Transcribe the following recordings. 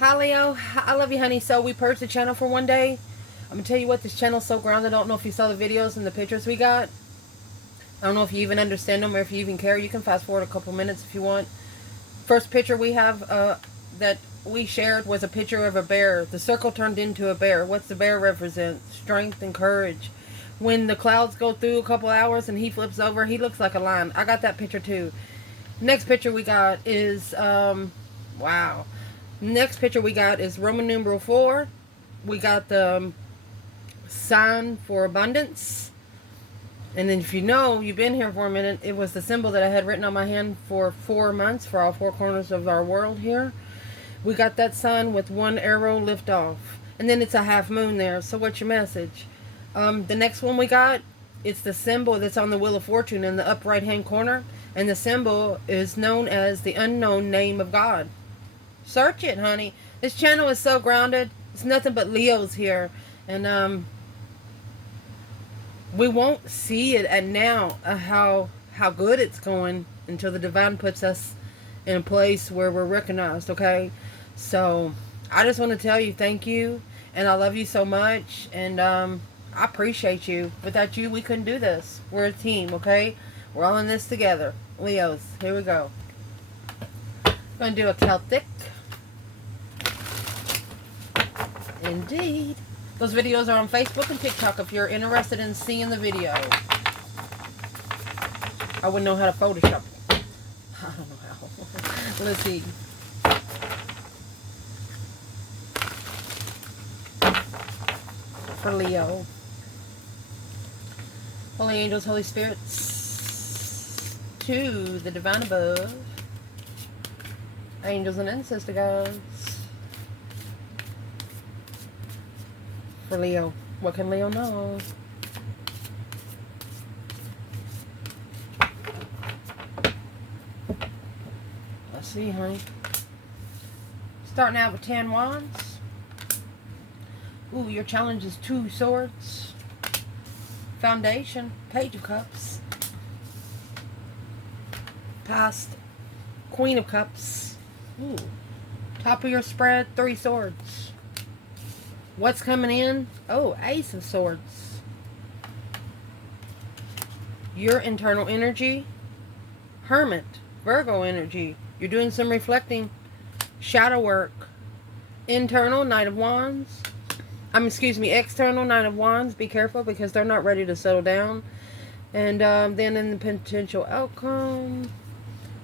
Hi Leo, I love you honey. So we purged the channel for one day. I'm gonna tell you what, this channel's so grounded. I don't know if you saw the videos and the pictures we got. I don't know if you even understand them or if you even care. You can fast forward a couple minutes if you want. First picture we have that we shared was a picture of a bear. The circle turned into a bear. What's the bear represent? Strength and courage. When the clouds go through a couple hours and he flips over, he looks like a lion. I got that picture too. Next picture we got is wow. Next picture we got is Roman numeral 4. We got the sign for abundance. And then if you know, you've been here for a minute, it was the symbol that I had written on my hand for 4 months for all 4 corners of our world here. We got that sign with 1 arrow lift off. And then it's a half moon there. So what's your message? The next one we got, it's the symbol that's on the Wheel of Fortune in the up right hand corner. And the symbol is known as the unknown name of God. Search it, honey. This channel is so grounded. It's nothing but Leos here. And we won't see it at now how good it's going until the divine puts us in a place where we're recognized, okay? So I just want to tell you thank you, and I love you so much, and I appreciate you. Without you, we couldn't do this. We're a team, okay? We're all in this together. Leos, here we go. Going to do a Celtic. Indeed. Those videos are on Facebook and TikTok if you're interested in seeing the video. I wouldn't know how to Photoshop it. I don't know how. Let's see. For Leo. Holy angels, Holy spirits, to the divine above. Angels and ancestor guides. For Leo. What can Leo know? Let's see, honey. Starting out with 10 wands. Ooh, your challenge is 2 swords. Foundation. Page of cups. Past. Queen of cups. Ooh. Top of your spread, 3 swords. What's coming in? Oh, Ace of Swords. Your internal energy. Hermit. Virgo energy. You're doing some reflecting. Shadow work. Internal, Knight of Wands. External, Knight of Wands. Be careful because they're not ready to settle down. And then in the potential outcome,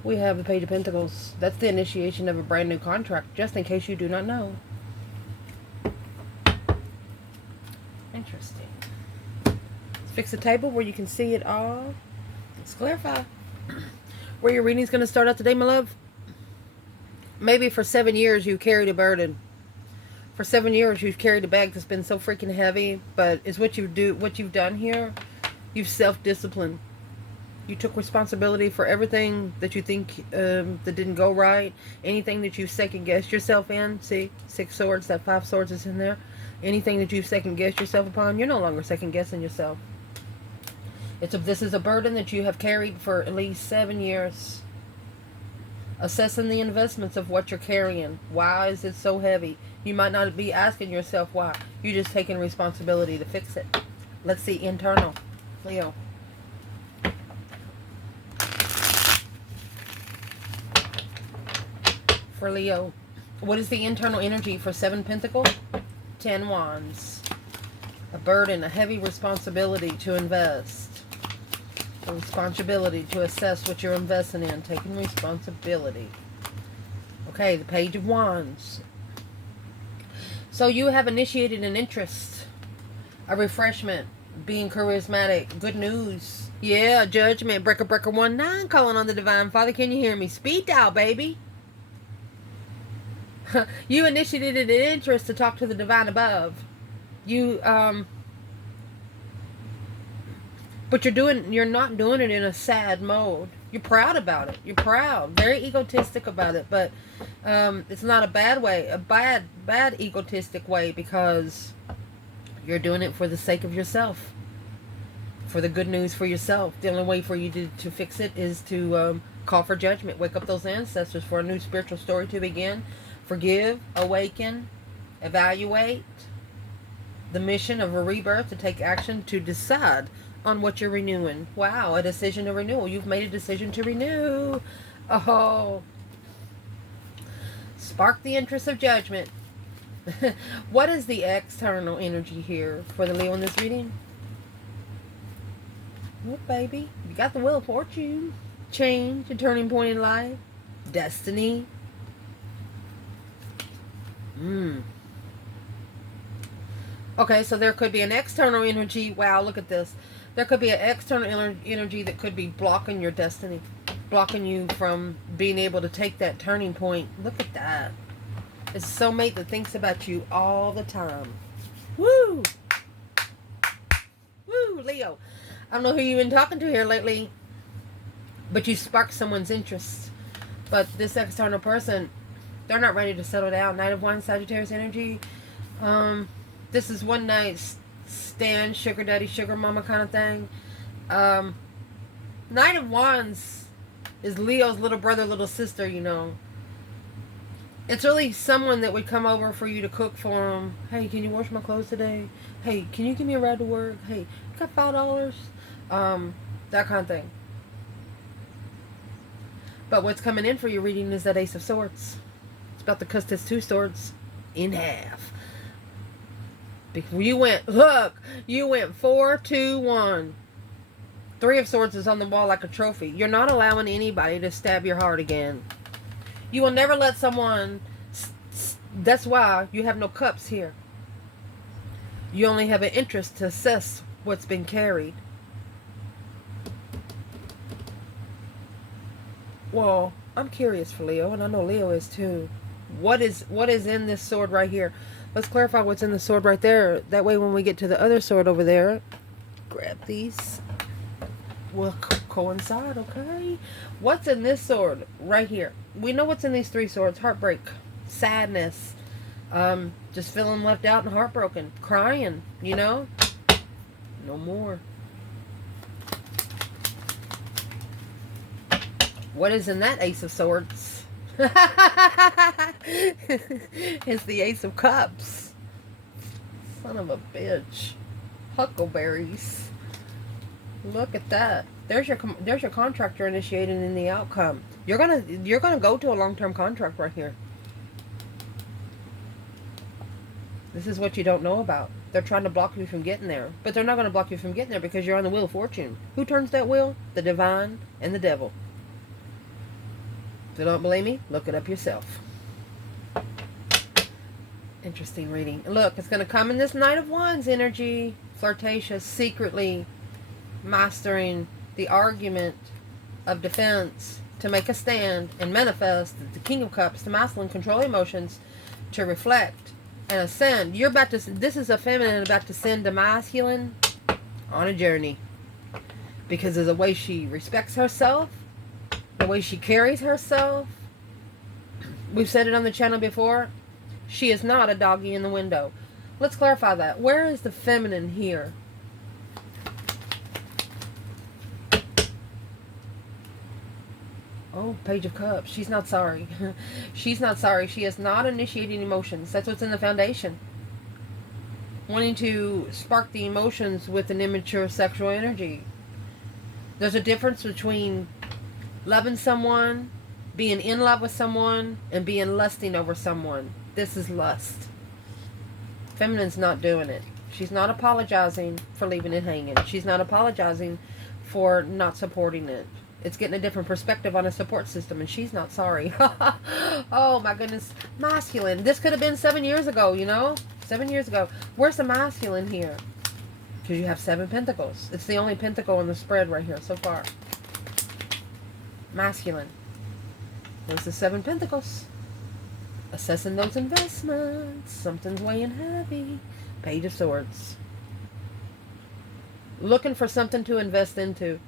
we have the Page of Pentacles. That's the initiation of a brand new contract, just in case you do not know. Interesting. Let's fix the table where you can see it all. Let's clarify. Where your reading's going to start out today, my love. Maybe for 7 years you carried a burden. For 7 years you've carried a bag that's been so freaking heavy. But it's what you've done here. You've self-disciplined. You took responsibility for everything that you think that didn't go right. Anything that you second-guessed yourself in. See, 6 swords, that 5 swords is in there. Anything that you've second-guessed yourself upon, you're no longer second-guessing yourself. This is a burden that you have carried for at least 7 years. Assessing the investments of what you're carrying. Why is it so heavy? You might not be asking yourself why. You're just taking responsibility to fix it. Let's see, internal. Leo. For Leo. What is the internal energy for 7 Pentacles? 10 Wands. A burden, a heavy responsibility to invest. A responsibility to assess what you're investing in. Taking responsibility. Okay, the Page of Wands. So you have initiated an interest. A refreshment. Being charismatic. Good news. Yeah, judgment. Breaker 19 calling on the Divine Father. Can you hear me? Speed dial, baby. You initiated an interest to talk to the divine above. But you're not doing it in a sad mode. You're proud about it. You're proud. Very egotistic about it. But it's not a bad way. A bad egotistic way, because you're doing it for the sake of yourself. For the good news for yourself. The only way for you to fix it is to call for judgment. Wake up those ancestors for a new spiritual story to begin. Forgive, awaken, evaluate the mission of a rebirth, to take action, to decide on what you're renewing. Wow, a decision to renewal. You've made a decision to renew. Oh, spark the interest of judgment. What is the external energy here for the Leo in this reading? Look, baby, you got the Wheel of Fortune. Change, a turning point in life. Destiny. Okay, so there could be an external energy. Wow, look at this. There could be an external energy that could be blocking your destiny. Blocking you from being able to take that turning point. Look at that. It's a soulmate that thinks about you all the time. Woo! Woo, Leo. I don't know who you've been talking to here lately, but you sparked someone's interest. But this external person, they're not ready to settle down. Knight of Wands, Sagittarius energy. This is one night stand, sugar daddy, sugar mama kind of thing. Knight of Wands is Leo's little brother, little sister, you know. It's really someone that would come over for you to cook for them. Hey, can you wash my clothes today? Hey, can you give me a ride to work? Hey, you got $5? That kind of thing. But what's coming in for your reading is that Ace of Swords. It's about to cut this 2 swords in half. You went, look, you went 4, 2, 1. 3 of Swords is on the wall like a trophy. You're not allowing anybody to stab your heart again. You will never let someone, that's why you have no cups here. You only have an interest to assess what's been carried. Well, I'm curious for Leo, and I know Leo is too. What is in this sword right here? Let's clarify what's in the sword right there. That way when we get to the other sword over there, grab these. We'll coincide, okay? What's in this sword right here? We know what's in these 3 swords. Heartbreak, sadness, just feeling left out and heartbroken, crying, you know? No more. What is in that Ace of Swords? It's the Ace of Cups. Son of a bitch. Huckleberries. Look at that. There's your contract you're initiating in the outcome. You're gonna go to a long-term contract right here. This is what you don't know about. They're trying to block you from getting there, but they're not going to block you from getting there because you're on the Wheel of Fortune. Who turns that wheel? The divine and the devil. If you don't believe me, look it up yourself. Interesting reading. Look, it's going to come in this Knight of Wands energy. Flirtatious, secretly mastering the argument of defense to make a stand and manifest the King of Cups, the masculine, control emotions, to reflect and ascend. You're about to, this is a feminine about to send a masculine on a journey because of the way she respects herself, the way she carries herself. We've said it on the channel before. She is not a doggy in the window. Let's clarify that. Where is the feminine here? Oh, Page of Cups. She's not sorry. She's not sorry. She is not initiating emotions. That's what's in the foundation. Wanting to spark the emotions with an immature sexual energy. There's a difference between loving someone, being in love with someone, and being lusting over someone. This is lust. Feminine's not doing it. She's not apologizing for leaving it hanging. She's not apologizing for not supporting it. It's getting a different perspective on a support system, and she's not sorry. Oh, my goodness. Masculine. This could have been 7 years ago, you know? 7 years ago. Where's the masculine here? Because you have 7 pentacles. It's the only pentacle in the spread right here so far. Masculine. Where's the 7 pentacles? Assessing those investments. Something's weighing heavy. Page of Swords. Looking for something to invest into.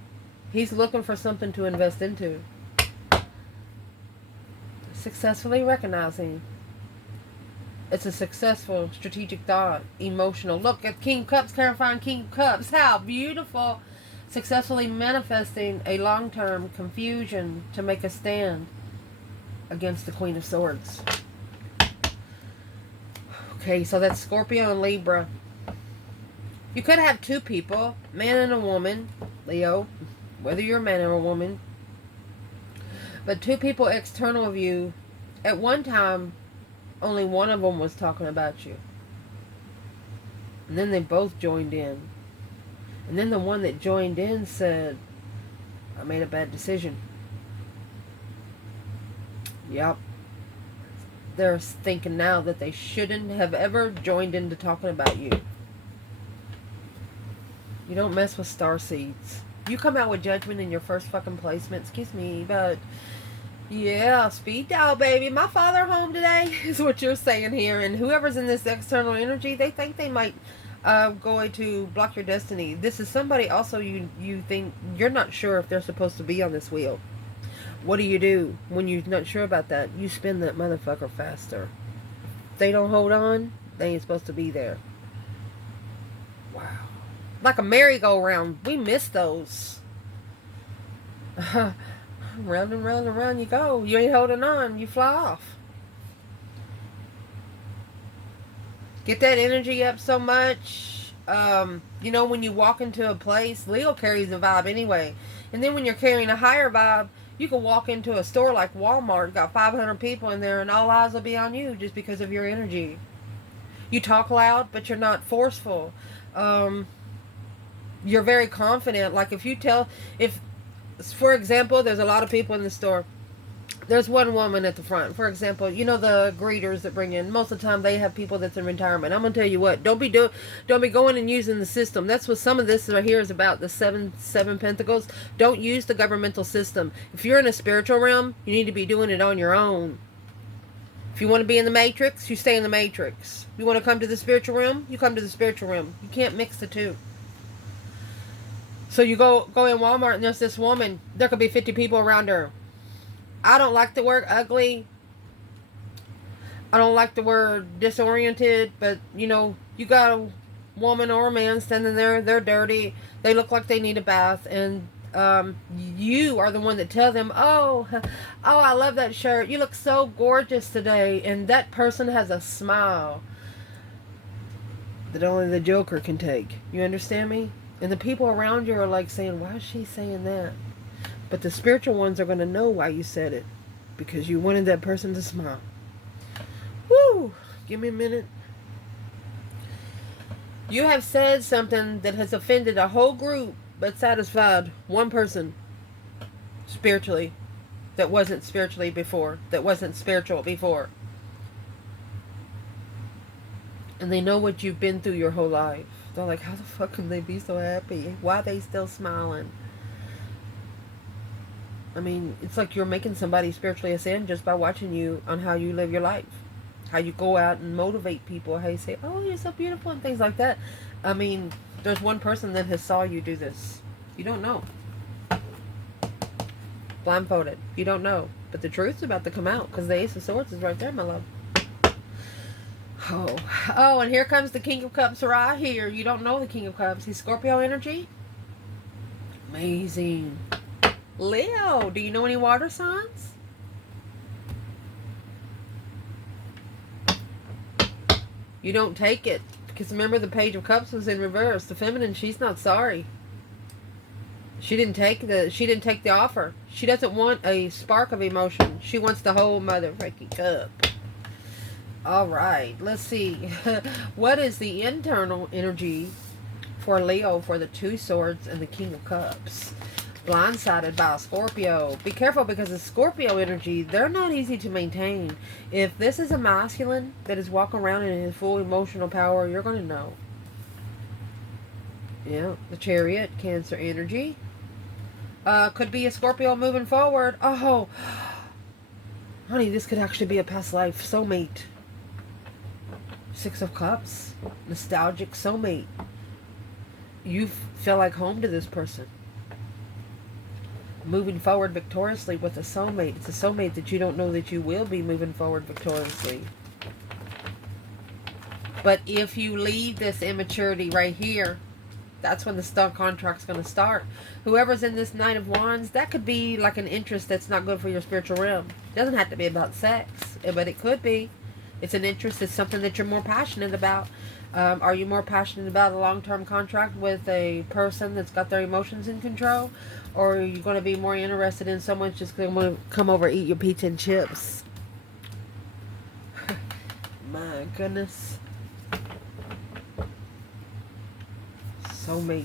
He's looking for something to invest into. Successfully recognizing. It's a successful strategic thought. Emotional. Look at King of Cups, clarifying King of Cups. How beautiful. Successfully manifesting a long-term confusion to make a stand against the Queen of Swords. Okay, so that's Scorpio and Libra. You could have two people, man and a woman, Leo, whether you're a man or a woman. But two people external of you, at one time, only one of them was talking about you. And then they both joined in. And then the one that joined in said, I made a bad decision. Yep. They're thinking now that they shouldn't have ever joined into talking about you. You don't mess with star seeds. You come out with judgment in your first fucking placement. Excuse me, but yeah, speed dial, baby. My father home today is what you're saying here. And whoever's in this external energy, they think they might go to block your destiny. This is somebody also you think you're not sure if they're supposed to be on this wheel. What do you do when you're not sure about that? You spin that motherfucker faster. If they don't hold on, they ain't supposed to be there. Wow. Like a merry-go-round. We miss those. Round and round and round you go. You ain't holding on. You fly off. Get that energy up so much. You know, when you walk into a place, Leo carries a vibe anyway. And then when you're carrying a higher vibe, you can walk into a store like Walmart, got 500 people in there, and all eyes will be on you just because of your energy. You talk loud, but you're not forceful. You're very confident. Like if for example, there's a lot of people in the store. There's one woman at the front. For example, you know the greeters that bring in. Most of the time, they have people that's in retirement. I'm gonna tell you what. Don't be going and using the system. That's what some of this right here is about. The seven pentacles. Don't use the governmental system. If you're in a spiritual realm, you need to be doing it on your own. If you want to be in the matrix, you stay in the matrix. You want to come to the spiritual realm, you come to the spiritual realm. You can't mix the two. So you go in Walmart and there's this woman. There could be 50 people around her. I don't like the word ugly. I don't like the word disoriented. But, you know, you got a woman or a man standing there. They're dirty. They look like they need a bath. And you are the one that tell them, oh, I love that shirt. You look so gorgeous today. And that person has a smile that only the Joker can take. You understand me? And the people around you are like saying, why is she saying that? But the spiritual ones are going to know why you said it. Because you wanted that person to smile. Woo! Give me a minute. You have said something that has offended a whole group, but satisfied one person. Spiritually. That wasn't spiritually before. That wasn't spiritual before. And they know what you've been through your whole life. They're like, how the fuck can they be so happy? Why are they still smiling? I mean, it's like you're making somebody spiritually ascend just by watching you on how you live your life. How you go out and motivate people. How you say, oh, you're so beautiful and things like that. I mean, there's one person that has saw you do this. You don't know. Blindfolded. You don't know. But the truth's about to come out because the Ace of Swords is right there, my love. Oh, and here comes the King of Cups right here. You don't know the King of Cups. He's Scorpio energy. Amazing. Leo, do you know any water signs? You don't take it. Because remember, the Page of Cups was in reverse. The feminine, she's not sorry. She didn't take the offer. She doesn't want a spark of emotion. She wants the whole motherfucking cup. All right, let's see. What is the internal energy for Leo for the Two Swords and the King of Cups? Blindsided by a Scorpio. Be careful because the Scorpio energy, they're not easy to maintain. If this is a masculine that is walking around in his full emotional power, you're going to know. Yeah, the Chariot, Cancer energy. Could be a Scorpio moving forward. Oh, honey, this could actually be a past life soulmate. Six of Cups. Nostalgic soulmate. You feel like home to this person. Moving forward victoriously with a soulmate. It's a soulmate that you don't know that you will be moving forward victoriously. But if you leave this immaturity right here, that's when the stuck contract's going to start. Whoever's in this Knight of Wands, that could be like an interest that's not good for your spiritual realm. It doesn't have to be about sex, but it could be. It's an interest. It's something that you're more passionate about. Are you more passionate about a long-term contract with a person that's got their emotions in control? Or are you going to be more interested in someone just going to come over and eat your pizza and chips? My goodness. Soulmate.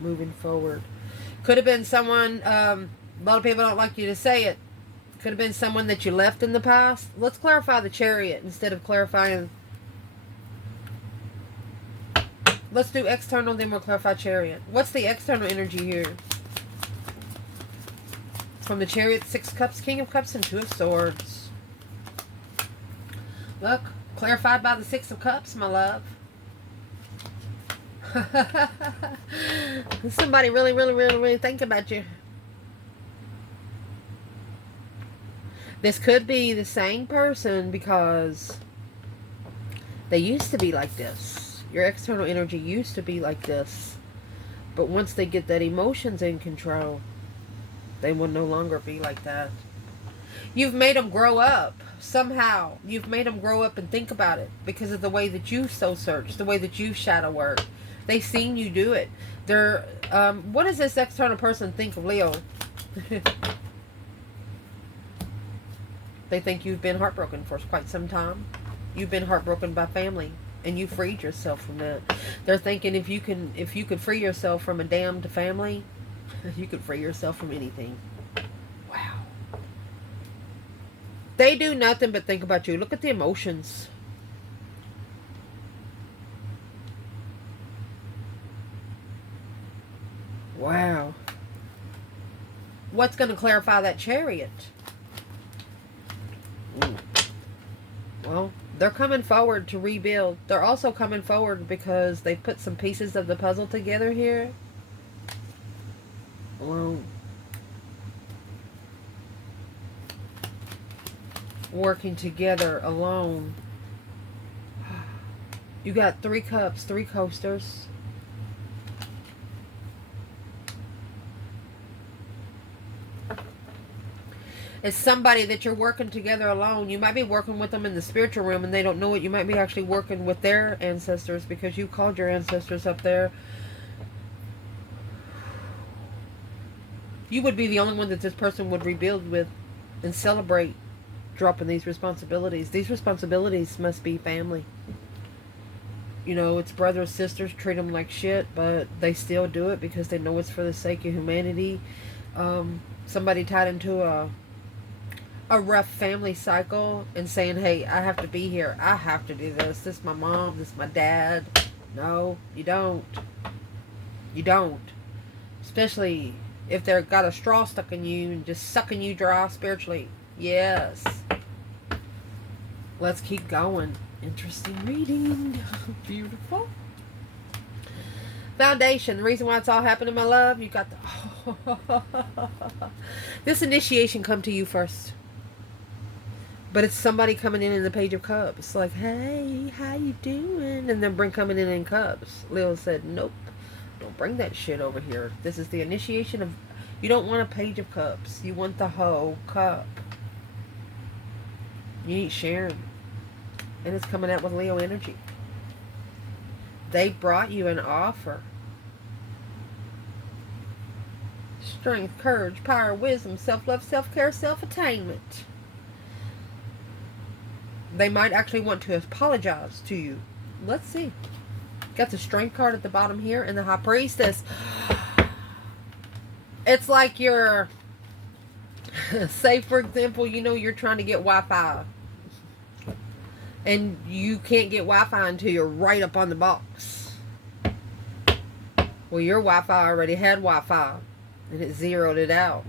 Moving forward. Could have been someone, a lot of people don't like you to say it. Could have been someone that you left in the past. Let's clarify the Chariot instead of clarifying. Let's do external, then we'll clarify Chariot. What's the external energy here? From the Chariot, 6 Cups, King of Cups, and 2 of Swords. Look, clarified by the 6 of Cups, my love. Somebody really think about you. This could be the same person because they used to be like this. Your external energy used to be like this. But once they get that emotions in control, they will no longer be like that. You've made them grow up. Somehow. You've made them grow up and think about it. Because of the way that you soul search. The way that you shadow work. They've seen you do it. They're, what does this external person think of Leo? They think you've been heartbroken for quite some time. You've been heartbroken by family. And you freed yourself from that. They're thinking if you could free yourself from a damned family, you could free yourself from anything. Wow. They do nothing but think about you. Look at the emotions. Wow. What's going to clarify that Chariot? Ooh. Well, they're coming forward to rebuild. They're also coming forward because they put some pieces of the puzzle together here. Well, working together alone. You got 3 cups, 3 coasters. It's somebody that you're working together alone. You might be working with them in the spiritual realm and they don't know it. You might be actually working with their ancestors because you called your ancestors up there. You would be the only one that this person would rebuild with and celebrate dropping these responsibilities. These responsibilities must be family. You know, it's brothers, sisters, treat them like shit, but they still do it because they know it's for the sake of humanity. Somebody tied into a rough family cycle and saying, hey, I have to be here. I have to do this. This is my mom. This is my dad. No, you don't. You don't. Especially if they've got a straw stuck in you and just sucking you dry spiritually. Yes. Let's keep going. Interesting reading. Beautiful. Foundation. The reason why it's all happening, my love, you got the... This initiation come to you first. But it's somebody coming in the Page of Cups. Like, hey, how you doing? And then coming in cups. Leo said, nope. Don't bring that shit over here. This is the initiation of... You don't want a Page of Cups. You want the whole cup. You ain't sharing. And it's coming out with Leo energy. They brought you an offer. Strength, courage, power, wisdom, self-love, self-care, self-attainment. They might actually want to apologize to you. Let's see. Got the Strength card at the bottom here and the High Priestess. It's like you're... Say, for example, you know you're trying to get Wi-Fi. And you can't get Wi-Fi until you're right up on the box. Well, your Wi-Fi already had Wi-Fi. And it zeroed it out.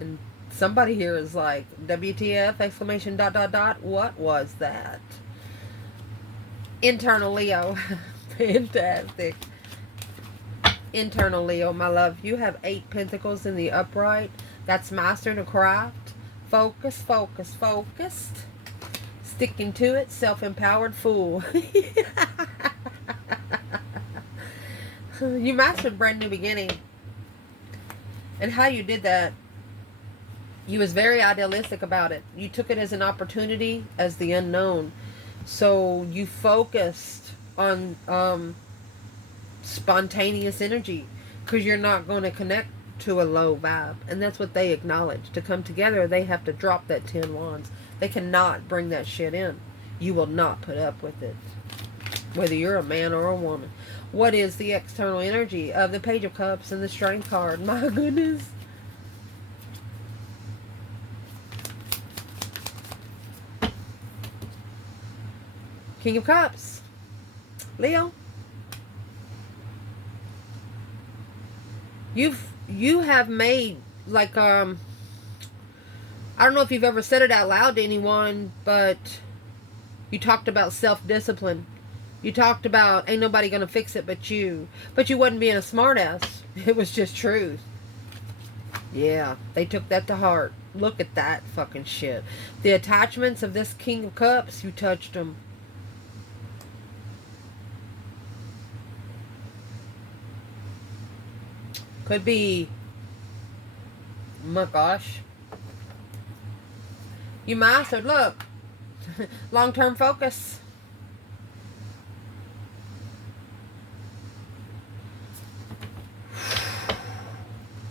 And somebody here is like, WTF, exclamation, ... What was that? Internal Leo. Fantastic. Internal Leo, my love. You have 8 pentacles in the upright. That's master to craft. Focus, focus, focused. Sticking to it. Self-empowered fool. You mastered brand new beginning. And how you did that, you was very idealistic about it. You took it as an opportunity, as the unknown. So you focused on spontaneous energy because you're not going to connect to a low vibe. And that's what they acknowledge. To come together, they have to drop that 10 wands. They cannot bring that shit in. You will not put up with it, whether you're a man or a woman. What is the external energy of the Page of Cups and the Strength card? My goodness. King of Cups. Leo. You have made, like, I don't know if you've ever said it out loud to anyone, but you talked about self-discipline. You talked about ain't nobody gonna fix it but you. But you wasn't being a smartass. It was just truth. Yeah, they took that to heart. Look at that fucking shit. The attachments of this King of Cups, you touched them. Could be, my gosh. You mastered, look. Long-term focus.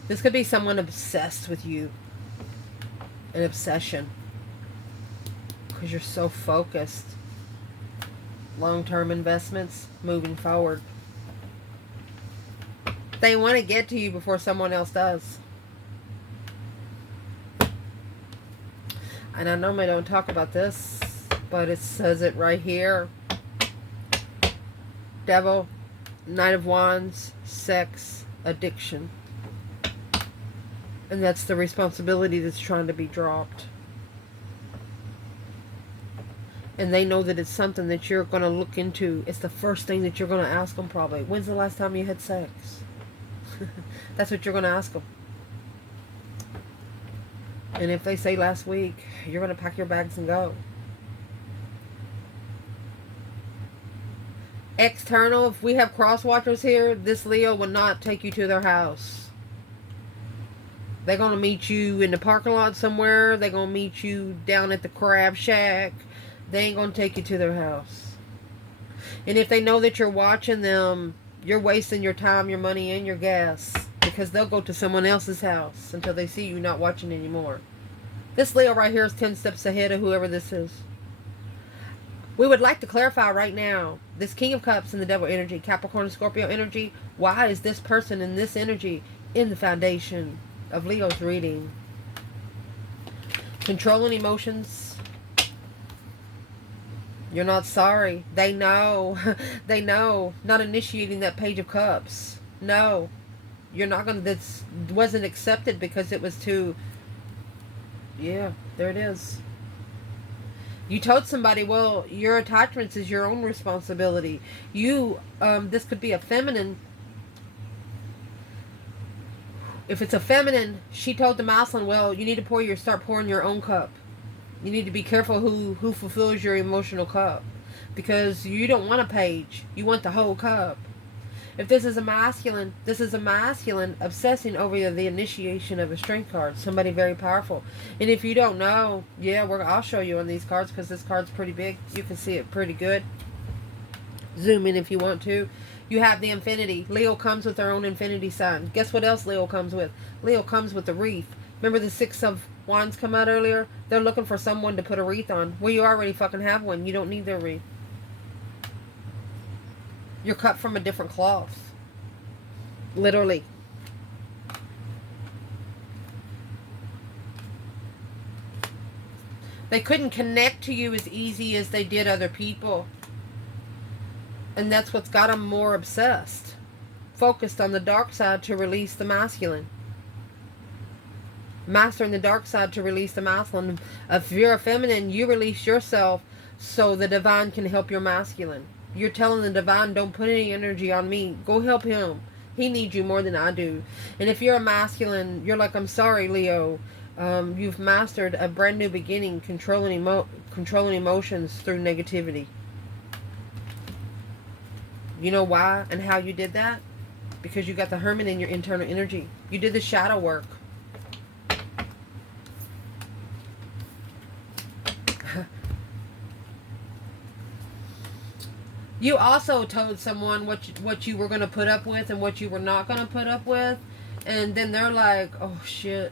This could be someone obsessed with you. An obsession. Because you're so focused. Long-term investments, moving forward. They want to get to you before someone else does. And I normally don't talk about this, but it says it right here. Devil, Knight of Wands, sex, addiction. And that's the responsibility that's trying to be dropped. And they know that it's something that you're going to look into. It's the first thing that you're going to ask them probably. When's the last time you had sex? That's what you're going to ask them. And if they say last week, you're going to pack your bags and go. External, if we have cross watchers here, this Leo will not take you to their house. They're going to meet you in the parking lot somewhere. They're going to meet you down at the crab shack. They ain't going to take you to their house. And if they know that you're watching them, you're wasting your time, your money, and your gas. Because they'll go to someone else's house until they see you not watching anymore. This Leo right here is 10 steps ahead of whoever this is. We would like to clarify right now, this King of Cups and the Devil energy, Capricorn and Scorpio energy, why is this person in this energy in the foundation of Leo's reading? Controlling emotions. You're not sorry. They know. They know. Not initiating that Page of Cups. No. You're not going to... This wasn't accepted because it was too... Yeah, there it is. You told somebody, well, your attachments is your own responsibility. You, this could be a feminine. If it's a feminine, she told the masculine, well, you need to start pouring your own cup. You need to be careful who fulfills your emotional cup. Because you don't want a page. You want the whole cup. If this is a masculine obsessing over the initiation of a strength card. Somebody very powerful. And if you don't know, yeah, I'll show you on these cards because this card's pretty big. You can see it pretty good. Zoom in if you want to. You have the infinity. Leo comes with their own infinity sign. Guess what else Leo comes with? Leo comes with the wreath. Remember the 6 of Wands come out earlier? They're looking for someone to put a wreath on. Well, you already fucking have one. You don't need their wreath. You're cut from a different cloth. Literally. They couldn't connect to you as easy as they did other people. And that's what's got them more obsessed. Focused on the dark side to release the masculine. Mastering the dark side to release the masculine. If you're a feminine, you release yourself so the divine can help your masculine. You're telling the divine, don't put any energy on me. Go help him. He needs you more than I do. And if you're a masculine, you're like, I'm sorry, Leo. You've mastered a brand new beginning, controlling emotions through negativity. You know why and how you did that? Because you got the Hermit in your internal energy. You did the shadow work. You also told someone what you were going to put up with and what you were not going to put up with. And then they're like, oh, shit.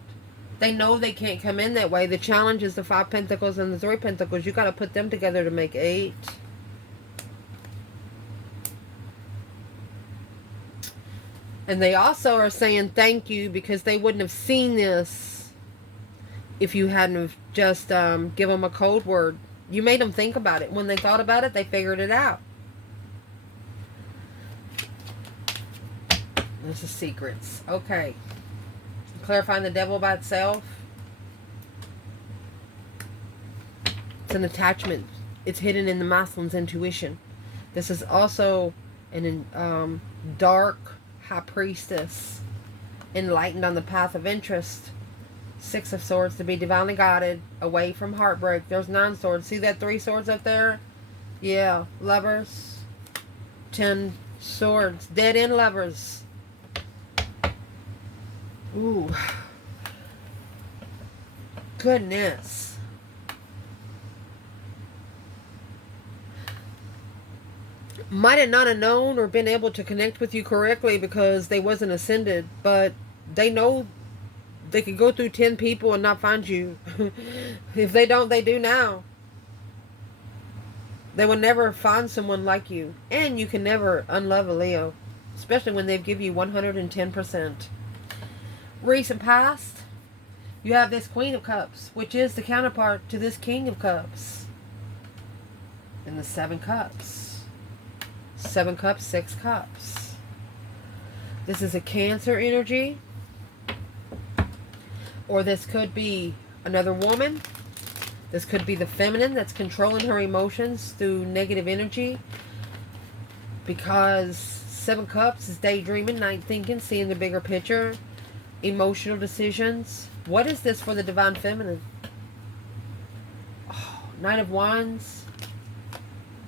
They know they can't come in that way. The challenge is the 5 pentacles and the 3 pentacles. You got to put them together to make 8. And they also are saying thank you because they wouldn't have seen this if you hadn't have just give them a code word. You made them think about it. When they thought about it, they figured it out. There's the secrets. Okay. Clarifying the devil by itself. It's an attachment. It's hidden in the masculine's intuition. This is also an dark high priestess, enlightened on the path of interest. 6 of Swords, to be divinely guided, away from heartbreak. There's 9 swords. See that 3 swords up there? Yeah. Lovers. 10 swords. Dead end lovers. Ooh. Goodness. Might have not have known or been able to connect with you correctly because they wasn't ascended, but they know they could go through 10 people and not find you. If they don't, they do now. They will never find someone like you. And you can never unlove a Leo, especially when they give you 110%. Recent past, you have this Queen of Cups, which is the counterpart to this King of Cups. And the 7 Cups. 7 Cups, 6 Cups. This is a Cancer energy. Or this could be another woman. This could be the feminine that's controlling her emotions through negative energy. Because 7 Cups is daydreaming, night thinking, seeing the bigger picture. Emotional decisions. What is this for the divine feminine? Oh, Knight of Wands.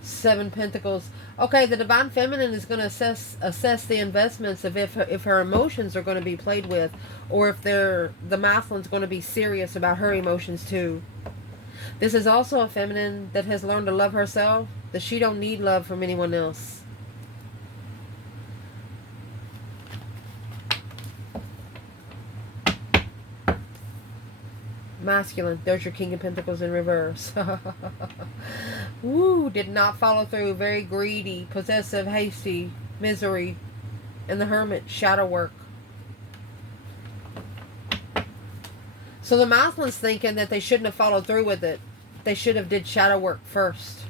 7 Pentacles. Okay, the divine feminine is going to assess the investments of if her emotions are going to be played with, or if the masculine's going to be serious about her emotions too. This is also a feminine that has learned to love herself, that she don't need love from anyone else. Masculine. There's your King of Pentacles in reverse. Woo, did not follow through. Very greedy, possessive, hasty, misery. And the Hermit, shadow work. So the masculine's thinking that they shouldn't have followed through with it. They should have did shadow work first.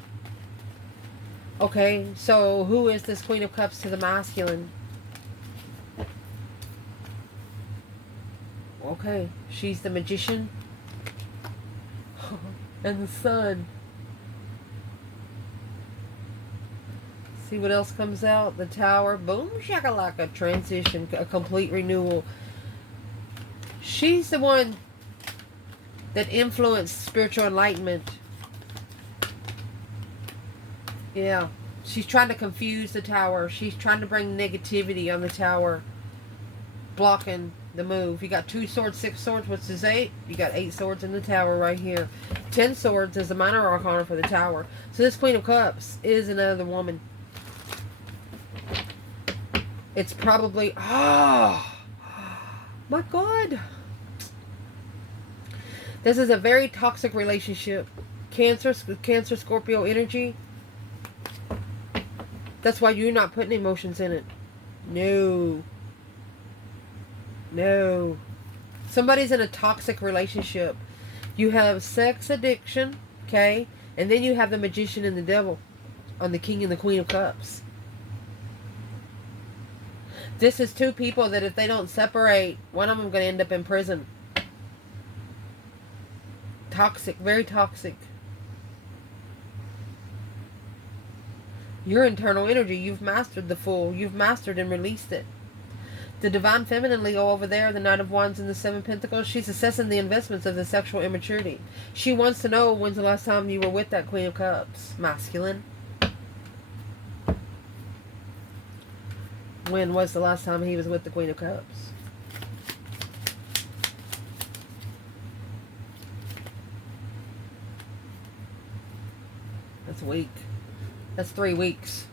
Okay, so who is this Queen of Cups to the masculine? Okay, she's the Magician. And the Sun. See what else comes out? The Tower. Boom shakalaka. Transition. A complete renewal. She's the one that influenced spiritual enlightenment. Yeah. She's trying to confuse the Tower. She's trying to bring negativity on the Tower. Blocking the move. You got 2 swords, 6 swords, which is 8. You got 8 swords in the Tower right here. 10 swords is the minor arcana for the Tower. So this Queen of Cups is another woman. It's probably, oh my God. This is a very toxic relationship. Cancer, Scorpio energy. That's why you're not putting emotions in it. No. No. Somebody's in a toxic relationship. You have sex addiction, okay? And then you have the Magician and the Devil on the King and the Queen of Cups. This is 2 people that if they don't separate, one of them going to end up in prison. Toxic, very toxic. Your internal energy, you've mastered the Fool. You've mastered and released it. The Divine Feminine Leo over there, the Knight of Wands and the 7 Pentacles, she's assessing the investments of the sexual immaturity. She wants to know when's the last time you were with that Queen of Cups. Masculine. When was the last time he was with the Queen of Cups? That's a week. That's 3 weeks.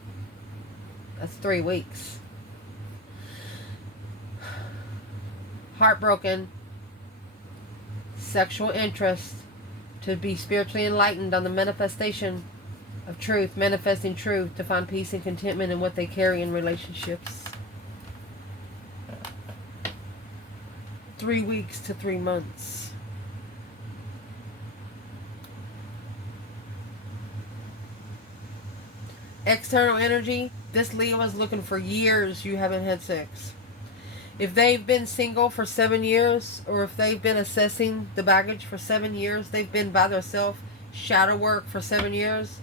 That's 3 weeks. Heartbroken. Sexual interest. To be spiritually enlightened on the manifestation of truth. Manifesting truth to find peace and contentment in what they carry in relationships. 3 weeks to 3 months. External energy. This Leo is looking for years you haven't had sex. If they've been single for 7 years, or if they've been assessing the baggage for 7 years, they've been by themselves, shadow work for 7 years.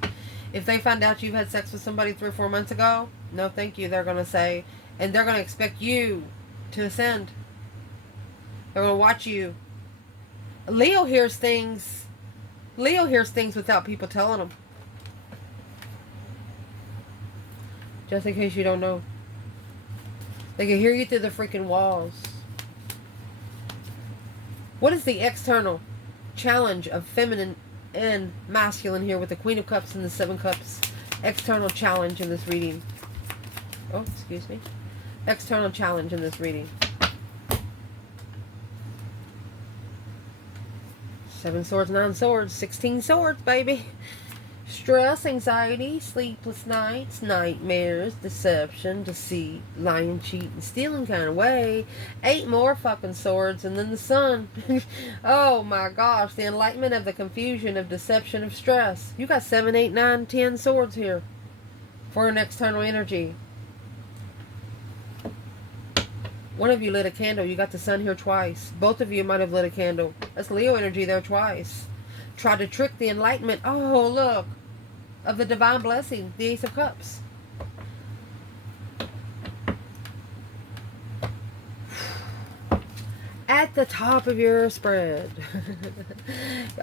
If they find out you've had sex with somebody 3 or 4 months ago, no thank you, they're going to say. And they're going to expect you to ascend. They're going to watch you. Leo hears things without people telling them. Just in case you don't know. They can hear you through the freaking walls. What is the external challenge of feminine and masculine here with the Queen of Cups and the 7 Cups? External challenge in this reading. Oh, excuse me. External challenge in this reading. 7 swords, 9 swords, 16 swords, baby. Stress, anxiety, sleepless nights, nightmares, deception, deceit, lying, cheating, stealing kind of way. 8 more fucking swords, and then the sun. Oh my gosh, the enlightenment of the confusion, of deception, of stress. You got 7, 8, 9, 10 swords here for an external energy. One of you lit a candle. You got the sun here twice. Both of you might have lit a candle. That's Leo energy there twice. Try to trick the enlightenment. Oh, look. Of the divine blessing. The Ace of Cups. At the top of your spread.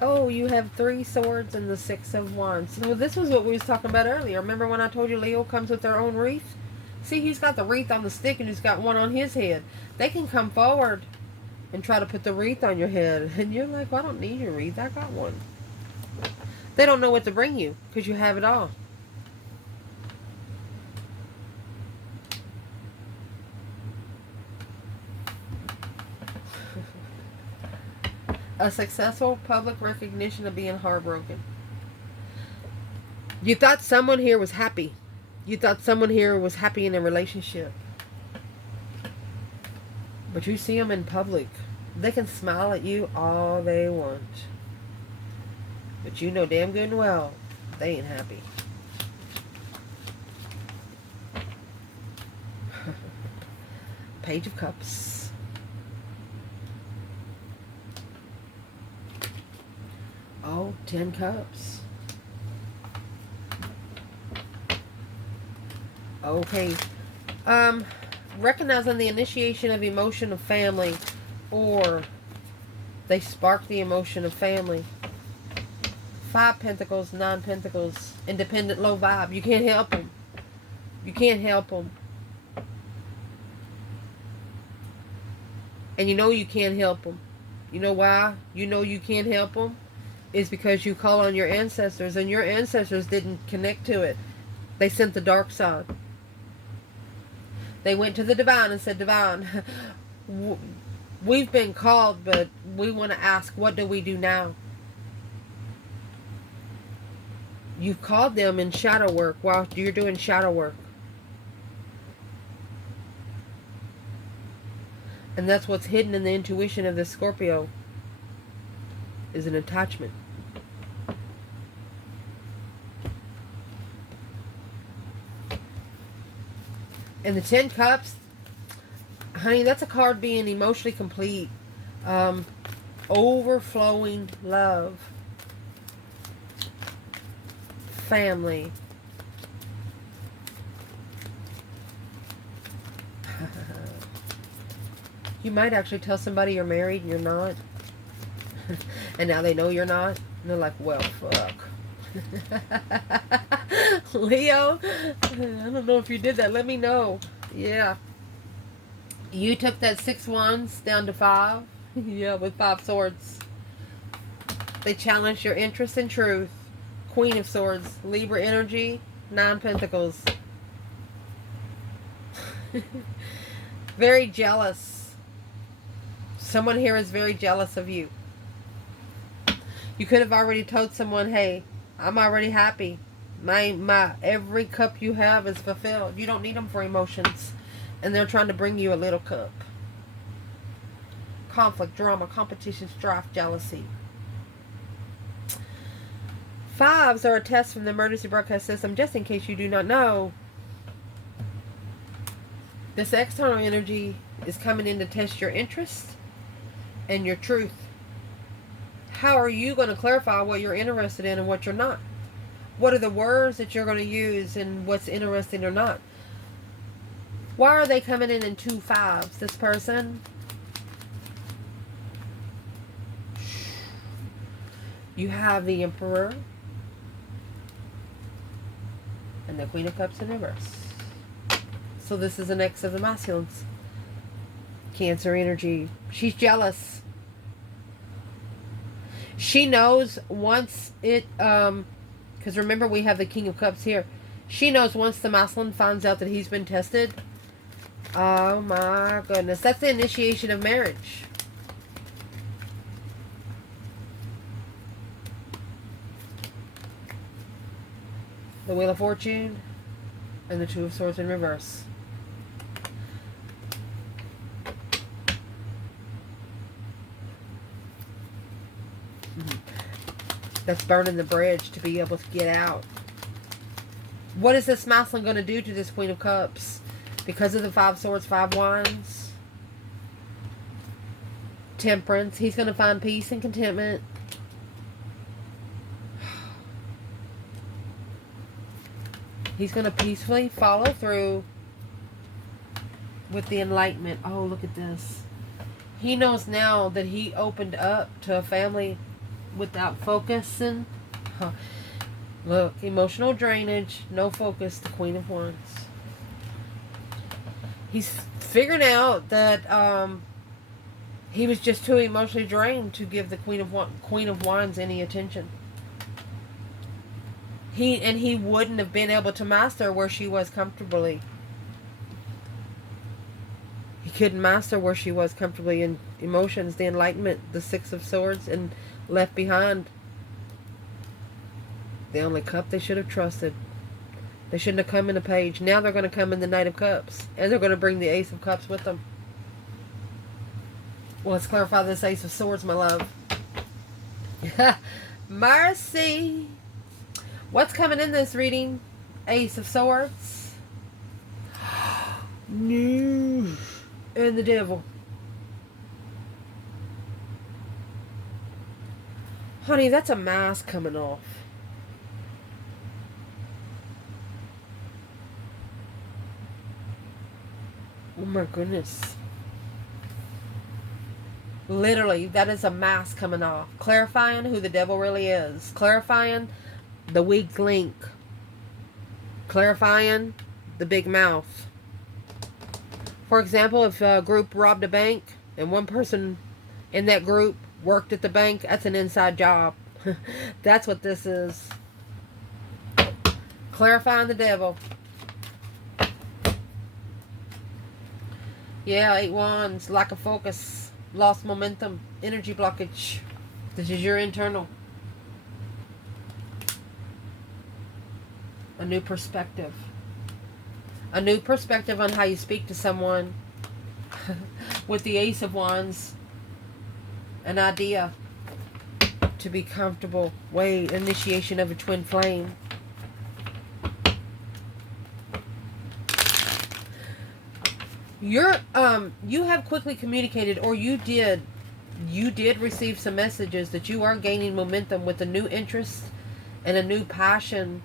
Oh, you have 3 swords and the 6 of Wands. So this was what we was talking about earlier. Remember when I told you Leo comes with their own wreath? See, he's got the wreath on the stick and he's got one on his head. They can come forward and try to put the wreath on your head. And you're like, well, I don't need your wreath. I got one. They don't know what to bring you because you have it all. A successful public recognition of being heartbroken. You thought someone here was happy. You thought someone here was happy in a relationship. But you see them in public. They can smile at you all they want. But you know damn good and well, they ain't happy. Page of Cups. Oh, 10 Cups. Okay. Recognizing the initiation of emotion of family, or they spark the emotion of family. 5 Pentacles, 9 Pentacles, independent, low vibe. You can't help them. You can't help them. And you know you can't help them. You know why? You know you can't help them? It's because you call on your ancestors, and your ancestors didn't connect to it. They sent the dark side. They went to the divine and said, Divine, we've been called, but we want to ask, what do we do now? You've called them in shadow work while you're doing shadow work. And that's what's hidden in the intuition of this Scorpio, is an attachment. And the 10 Cups, honey, that's a card being emotionally complete. Overflowing love. Family. You might actually tell somebody you're married and you're not. And now they know you're not. And they're like, well, fuck. Leo, I don't know if you did that. Let me know. Yeah. You took that 6 wands down to 5. Yeah, with 5 swords. They challenged your interest in truth. Queen of Swords. Libra energy. 9 Pentacles. Very jealous. Someone here is very jealous of you. You could have already told someone, hey, I'm already happy. My every cup you have is fulfilled. You don't need them for emotions. And they're trying to bring you a little cup. Conflict, drama, competition, strife, jealousy. Fives are a test from the emergency broadcast system. Just in case you do not know, this external energy is coming in to test your interest and your truth. How are you going to clarify what you're interested in and what you're not? What are the words that you're going to use and what's interesting or not? Why are they coming in 2 5s, this person? You have the Emperor and the Queen of Cups in reverse. So this is an X of the masculines. Cancer energy. She's jealous. She knows once it, because remember we have the King of Cups here. She knows once the masculine finds out that he's been tested. Oh my goodness. That's the initiation of marriage. The Wheel of Fortune and the Two of Swords in reverse. That's burning the bridge to be able to get out. What is this masculine going to do to this Queen of Cups? Because of the 5 Swords, 5 Wands. Temperance. He's going to find peace and contentment. He's going to peacefully follow through with the enlightenment. Oh, look at this. He knows now that he opened up to a family without focusing. Look, emotional drainage, no focus, the Queen of Wands. He's figuring out that he was just too emotionally drained to give the Queen of Wands any attention. He wouldn't have been able to master where she was comfortably. He couldn't master where she was comfortably in emotions, the enlightenment, the 6 of Swords, and left behind the only cup they should have trusted. They shouldn't have come in a page. Now they're going to come in the Knight of Cups. And they're going to bring the Ace of Cups with them. Well, let's clarify this Ace of Swords, my love. Mercy. What's coming in this reading? Ace of Swords. No. And the Devil. Honey, that's a mask coming off. Oh my goodness. Literally, that is a mask coming off. Clarifying who the devil really is. Clarifying the weak link. Clarifying the big mouth. For example, if a group robbed a bank and one person in that group worked at the bank, that's an inside job. That's what this is. Clarifying the devil. Yeah, 8 Wands, lack of focus, lost momentum, energy blockage. This is your internal. A new perspective. A new perspective on how you speak to someone. With the Ace of Wands. An idea to be comfortable. Wait, initiation of a twin flame. You have quickly communicated, or you did receive some messages that you are gaining momentum with a new interest and a new passion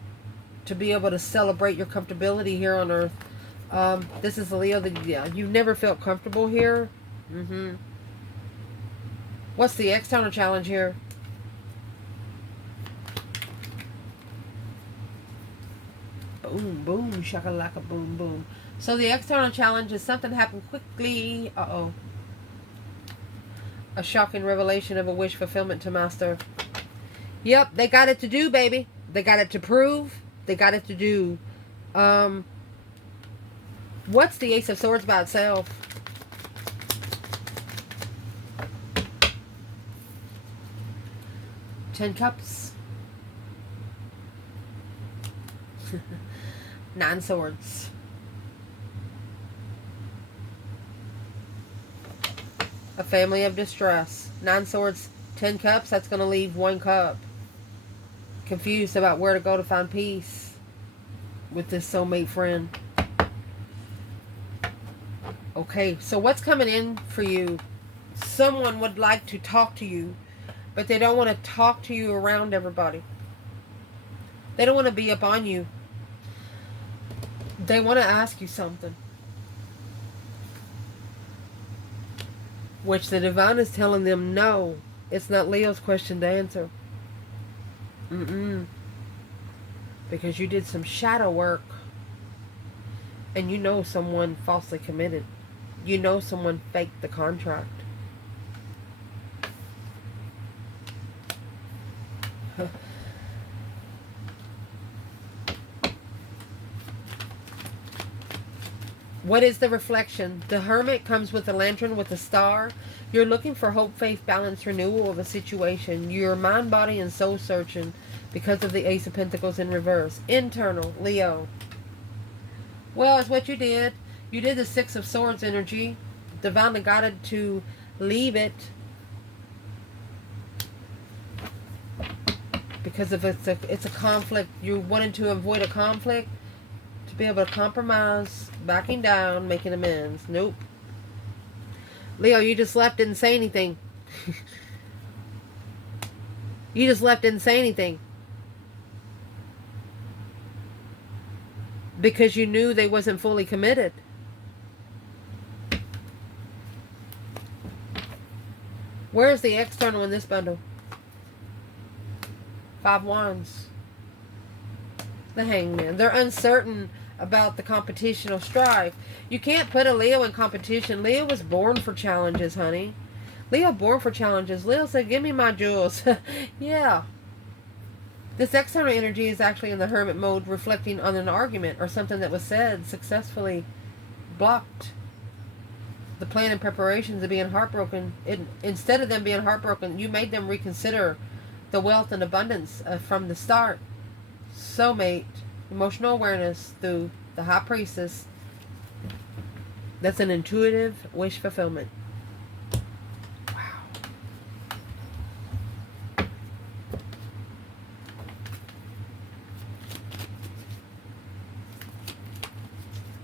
to be able to celebrate your comfortability here on Earth. This is a Leo that you've never felt comfortable here. What's the external challenge here? Boom, boom, shakalaka, boom, boom. So the external challenge is something happened quickly. Uh-oh. A shocking revelation of a wish fulfillment to master. Yep, they got it to do, baby. They got it to prove. They got it to do. What's the Ace of Swords by itself? Ten Cups. Nine Swords. A family of distress. Nine Swords, 10 Cups. That's going to leave 1 cup. Confused about where to go to find peace with this soulmate friend. Okay, so what's coming in for you? Someone would like to talk to you, but they don't want to talk to you around everybody. They don't want to be up on you. They want to ask you something, which the divine is telling them no. It's not Leo's question to answer. Because you did some shadow work, and you know someone falsely committed. You know someone faked the contract. What is the reflection? The Hermit comes with a lantern with a star. You're looking for hope, faith, balance, renewal of a situation. You're mind, body, and soul searching because of the Ace of Pentacles in reverse. Internal, Leo. Well, it's what you did. You did the Six of Swords energy. Divinely guided to leave it. Because if it's a conflict, you wanted to avoid a conflict. To be able to compromise, backing down, making amends. Nope. Leo, you just left, didn't say anything. You just left, didn't say anything. Because you knew they wasn't fully committed. Where is the external in this bundle? 5 Wands. The Hangman. They're uncertain about the competition or strife. You can't put a Leo in competition. Leo was born for challenges, honey. Leo born for challenges. Leo said, give me my jewels. Yeah. This external energy is actually in the Hermit mode, reflecting on an argument or something that was said, successfully blocked. The plan and preparations of being heartbroken. Instead of them being heartbroken, you made them reconsider the wealth and abundance from the start. Soulmate. Emotional awareness through the High Priestess. That's an intuitive wish fulfillment. Wow.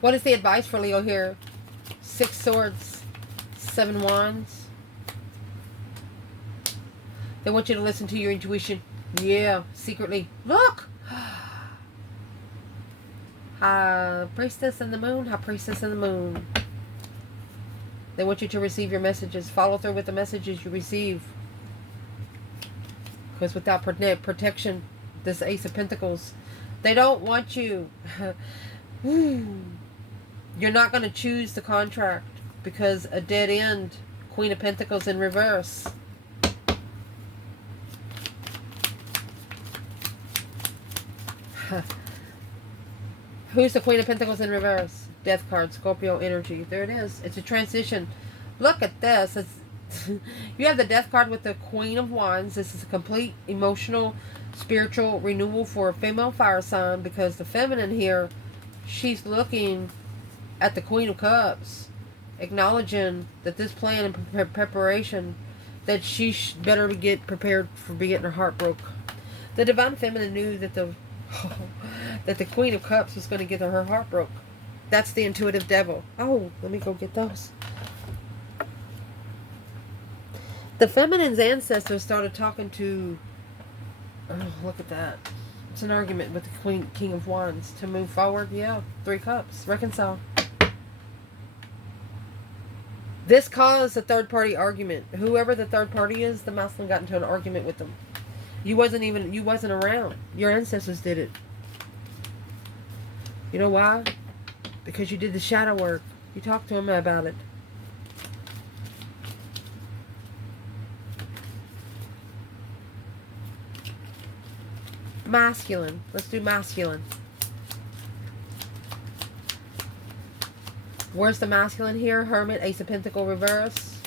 What is the advice for Leo here? 6 Swords, 7 Wands. They want you to listen to your intuition. Yeah, secretly. Look! High Priestess and the Moon, High Priestess and the Moon. They want you to receive your messages. Follow through with the messages you receive. Because without protection, this Ace of Pentacles, they don't want you. You're not going to choose the contract because a dead end. Queen of Pentacles in reverse. Who's the Queen of Pentacles in reverse? Death card, Scorpio energy. There it is. It's a transition. Look at this. It's you have the Death card with the Queen of Wands. This is a complete emotional, spiritual renewal for a female fire sign, because the feminine here, she's looking at the Queen of Cups, acknowledging that this plan and preparation, that she better get prepared for getting her heart broke. The Divine Feminine knew that the Queen of Cups was going to get her heart broke. That's the intuitive devil. Oh, let me go get those. The feminine's ancestors started talking to... Oh, look at that. It's an argument with the King of Wands. To move forward, yeah. 3 Cups. Reconcile. This caused a third-party argument. Whoever the third party is, the masculine got into an argument with them. You wasn't around. Your ancestors did it. You know why? Because you did the shadow work. You talked to them about it. Masculine. Let's do masculine. Where's the masculine here? Hermit, Ace of Pentacles reverse.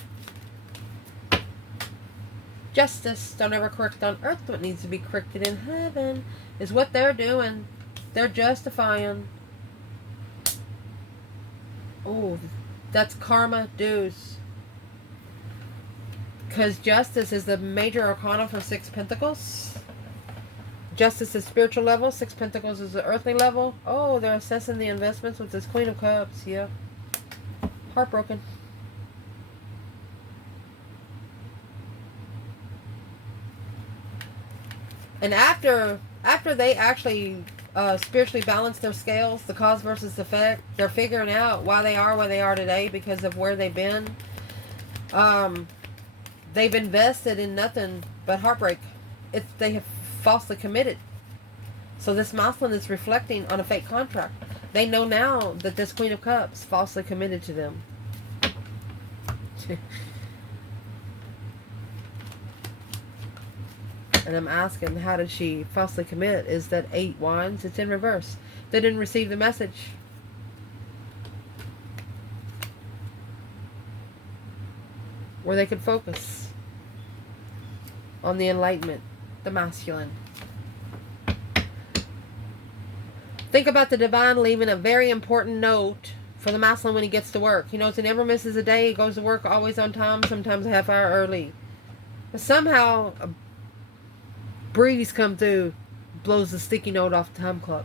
Justice. Don't ever correct on earth what needs to be corrected in heaven. Is what they're doing. They're justifying. Oh, that's karma dues. Because justice is the major arcana for 6 Pentacles. Justice is spiritual level. 6 Pentacles is the earthly level. Oh, they're assessing the investments with this Queen of Cups. Yeah. Heartbroken. And after they actually spiritually balance their scales, the cause versus effect, they're figuring out why they are today because of where they've been. They've invested in nothing but heartbreak. They have falsely committed. So this masculine is reflecting on a fake contract. They know now that this Queen of Cups falsely committed to them. And I'm asking, how did she falsely commit? Is that 8 Wands? It's in reverse. They didn't receive the message. Where they could focus on the enlightenment, the masculine. Think about the divine leaving a very important note for the masculine when he gets to work. He knows he never misses a day. He goes to work always on time, sometimes a half hour early. But somehow a breeze come through, blows the sticky note off the time clock.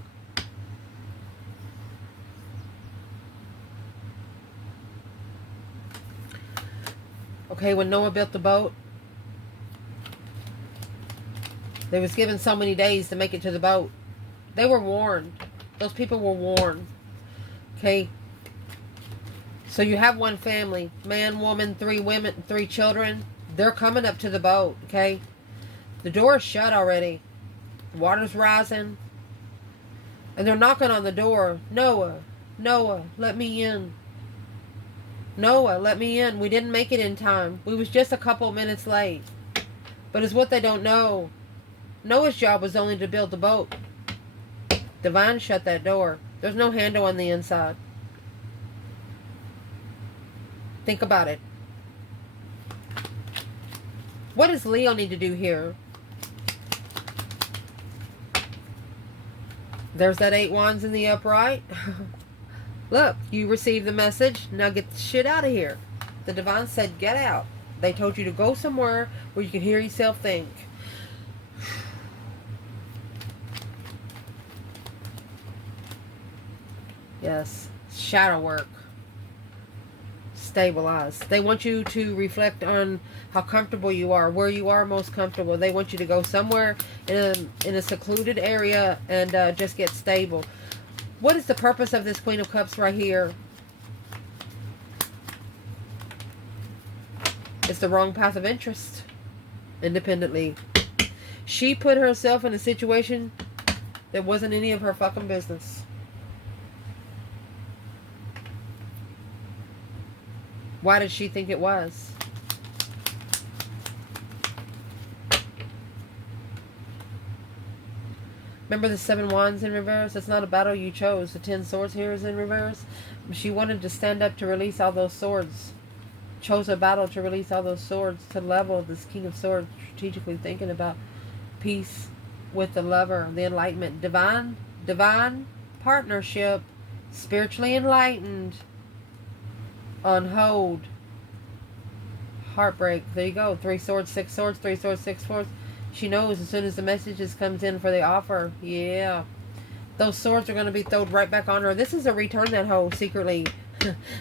Okay, when Noah built the boat, they was given so many days to make it to the boat. They were warned. Those people were warned. Okay. So you have one family, man, woman, 3 women, 3 children. They're coming up to the boat, okay? The door is shut already. The water's rising. And they're knocking on the door. Noah, Noah, let me in. Noah, let me in. We didn't make it in time. We was just a couple minutes late. But it's what they don't know. Noah's job was only to build the boat. Divine shut that door. There's no handle on the inside. Think about it. What does Leo need to do here? There's that 8 Wands in the upright. Look, you received the message. Now get the shit out of here. The divine said get out. They told you to go somewhere where you can hear yourself think. Yes. Shadow work. Stabilize. They want you to reflect on how comfortable you are, where you are most comfortable. They want you to go somewhere in a secluded area and just get stable. What is the purpose of this Queen of Cups right here? It's the wrong path of interest. Independently. She put herself in a situation that wasn't any of her fucking business. Why did she think it was? Remember the 7 Wands in reverse? It's not a battle you chose. The 10 Swords here is in reverse. She wanted to stand up to release all those swords. Chose a battle to release all those swords. To level this King of Swords. Strategically thinking about peace with the lover. The enlightenment. Divine partnership. Spiritually enlightened. On hold. Heartbreak. There you go. 3 Swords, 6 Swords, 3 Swords, 6 Swords. She knows as soon as the messages comes in for the offer. Yeah. Those swords are going to be thrown right back on her. This is a return that hoe secretly.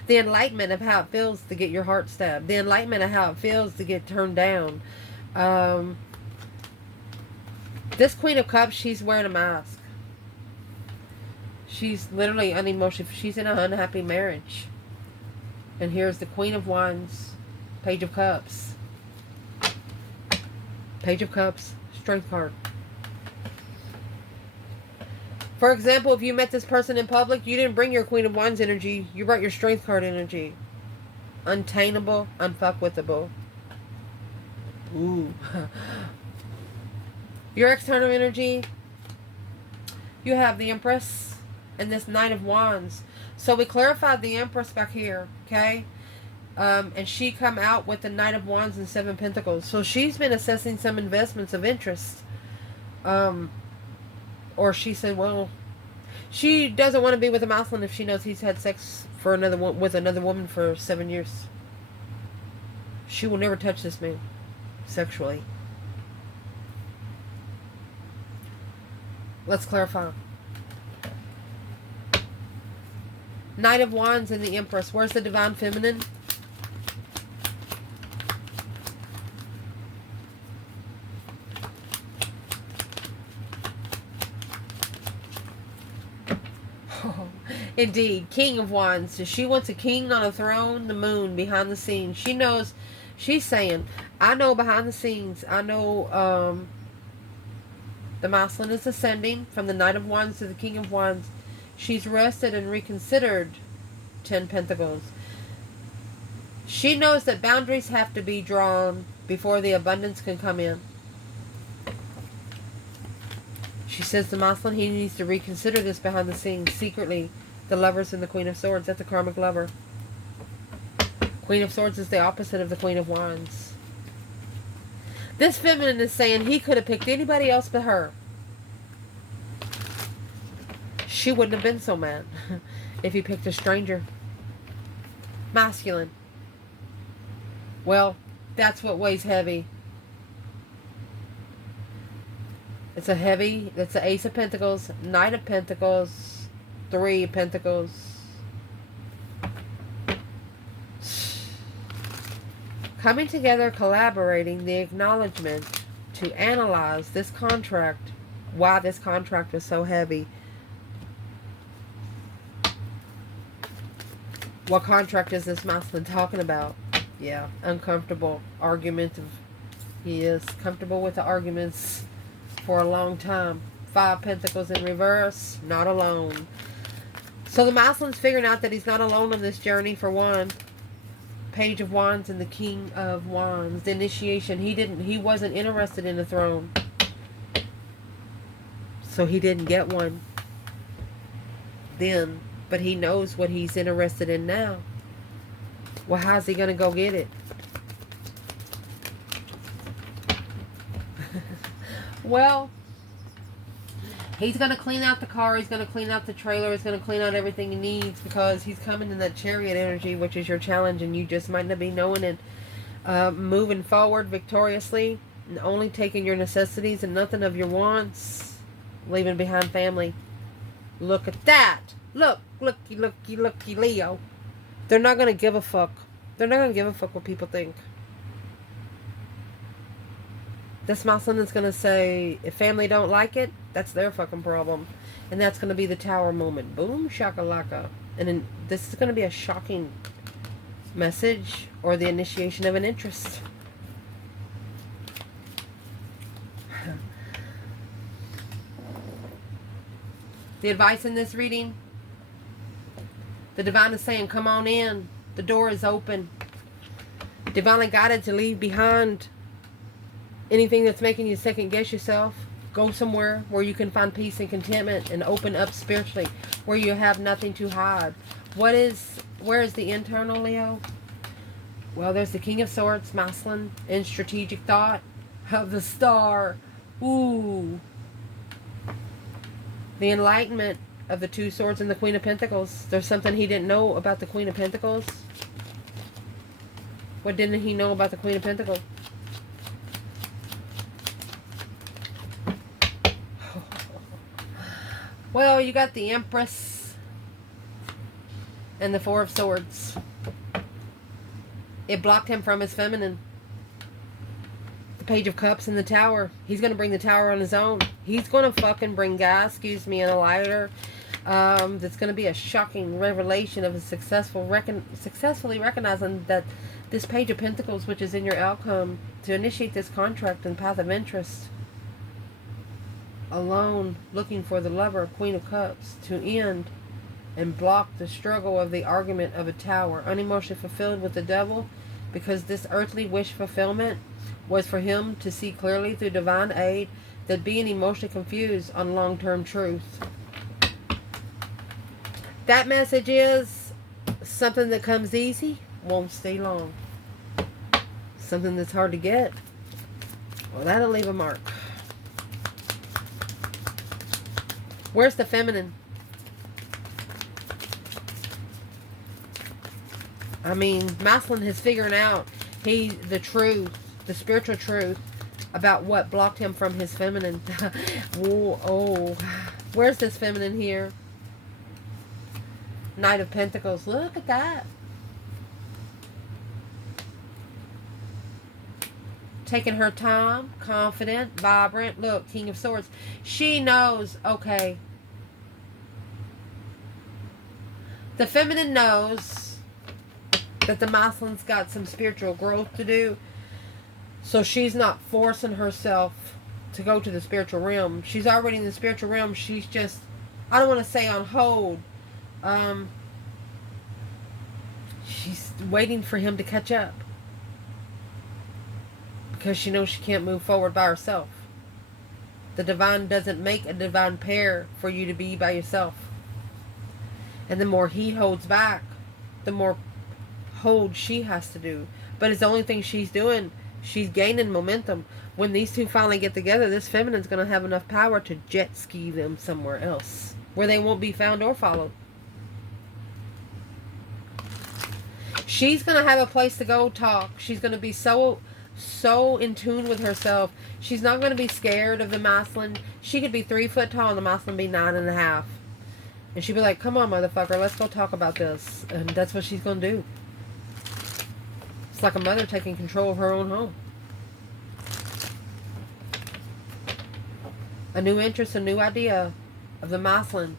The enlightenment of how it feels to get your heart stabbed. The enlightenment of how it feels to get turned down. This Queen of Cups, she's wearing a mask. She's literally unemotional. She's in an unhappy marriage. And here's the Queen of Wands, Page of Cups. Page of Cups, Strength card. For example, if you met this person in public, you didn't bring your Queen of Wands energy. You brought your Strength card energy. Untainable, unfuckwithable. Ooh. Your external energy, you have the Empress. and this Knight of Wands. So we clarified the Empress back here, okay? And she come out with the Knight of Wands and 7 Pentacles. So she's been assessing some investments of interest. Or she said, well, she doesn't want to be with a masculine if she knows he's had sex for with another woman for 7 years. She will never touch this man sexually. Let's clarify. Knight of Wands and the Empress. Where's the Divine Feminine? Indeed, King of Wands. She wants a king on a throne, the moon, behind the scenes. She knows, she's saying, I know behind the scenes, I know the masculine is ascending from the Knight of Wands to the King of Wands. She's rested and reconsidered 10 Pentacles. She knows that boundaries have to be drawn before the abundance can come in. She says the masculine, he needs to reconsider this behind the scenes, secretly. The Lovers and the Queen of Swords. That's the karmic lover. Queen of Swords is the opposite of the Queen of Wands. This feminine is saying he could have picked anybody else but her. She wouldn't have been so mad if he picked a stranger. Masculine. Well, that's what weighs heavy. It's a heavy, that's the Ace of Pentacles, Knight of Pentacles, 3 Pentacles. Coming together, collaborating, the acknowledgement to analyze this contract, why this contract was so heavy. What contract is this masculine talking about? Yeah, uncomfortable, argumentative. He is comfortable with the arguments for a long time. 5 Pentacles in reverse, not alone. So the masculine's figuring out that he's not alone on this journey, for one. Page of Wands and the King of Wands. The initiation. He wasn't interested in the throne. So he didn't get one then. But he knows what he's interested in now. Well, how's he going to go get it? Well, he's going to clean out the car. He's going to clean out the trailer. He's going to clean out everything he needs, because he's coming in that Chariot energy, which is your challenge, and you just might not be knowing it. Moving forward victoriously, and only taking your necessities and nothing of your wants. Leaving behind family. Look at that. Look, looky, looky, looky, Leo. They're not going to give a fuck. They're not going to give a fuck what people think. This masculine is going to say, if family don't like it, that's their fucking problem. And that's going to be the Tower moment. Boom, shakalaka. And then this is going to be a shocking message, or the initiation of an interest. The advice in this reading, the divine is saying, come on in. The door is open. Divinely guided to leave behind anything that's making you second guess yourself. Go somewhere where you can find peace and contentment and open up spiritually, where you have nothing to hide. Where is the internal, Leo? Well, there's the King of Swords, masculine, in strategic thought of the Star. Ooh. The enlightenment of the 2 Swords and the Queen of Pentacles. There's something he didn't know about the Queen of Pentacles. What didn't he know about the Queen of Pentacles? Well, you got the Empress and the 4 of Swords. It blocked him from his feminine. The Page of Cups and the Tower. He's going to bring the Tower on his own. He's going to fucking bring gas, and a lighter. That's going to be a shocking revelation of a successfully recognizing that this Page of Pentacles, which is in your outcome, to initiate this contract and path of interest. Alone, looking for the lover, Queen of Cups, to end and block the struggle of the argument of a Tower. Unemotionally fulfilled with the devil, because this earthly wish fulfillment was for him to see clearly through divine aid that being emotionally confused on long-term truth. That message is something that comes easy won't stay long. Something that's hard to get, well, that'll leave a mark. Where's the feminine? I mean, masculine has figured out the truth, the spiritual truth about what blocked him from his feminine. Oh, where's this feminine here? Knight of Pentacles. Look at that. Taking her time, confident, vibrant. Look, King of Swords. She knows, okay. The feminine knows that the masculine's got some spiritual growth to do. So she's not forcing herself to go to the spiritual realm. She's already in the spiritual realm. She's just, I don't want to say on hold. She's waiting for him to catch up. Because she knows she can't move forward by herself. The divine doesn't make a divine pair for you to be by yourself. And the more he holds back, the more hold she has to do. But it's the only thing she's doing. She's gaining momentum. When these two finally get together, this feminine's going to have enough power to jet ski them somewhere else, where they won't be found or followed. She's going to have a place to go talk. She's going to be so in tune with herself. She's not going to be scared of the masculine. She could be 3 foot tall and the masculine be 9.5. And she'd be like, come on, motherfucker, let's go talk about this. And that's what she's going to do. It's like a mother taking control of her own home. A new interest, a new idea of the masculine.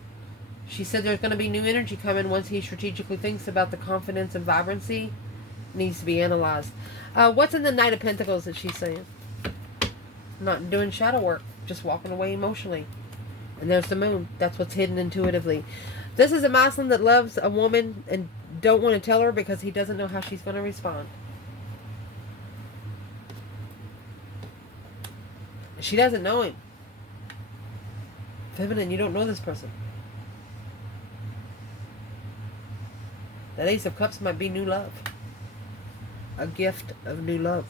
She said there's going to be new energy coming once he strategically thinks about the confidence and vibrancy. Needs to be analyzed. What's in the Knight of Pentacles that she's saying? Not doing shadow work. Just walking away emotionally. And there's the moon. That's what's hidden intuitively. This is a masculine that loves a woman and don't want to tell her because he doesn't know how she's going to respond. She doesn't know him. Feminine, you don't know this person. That Ace of Cups might be new love. A gift of new love.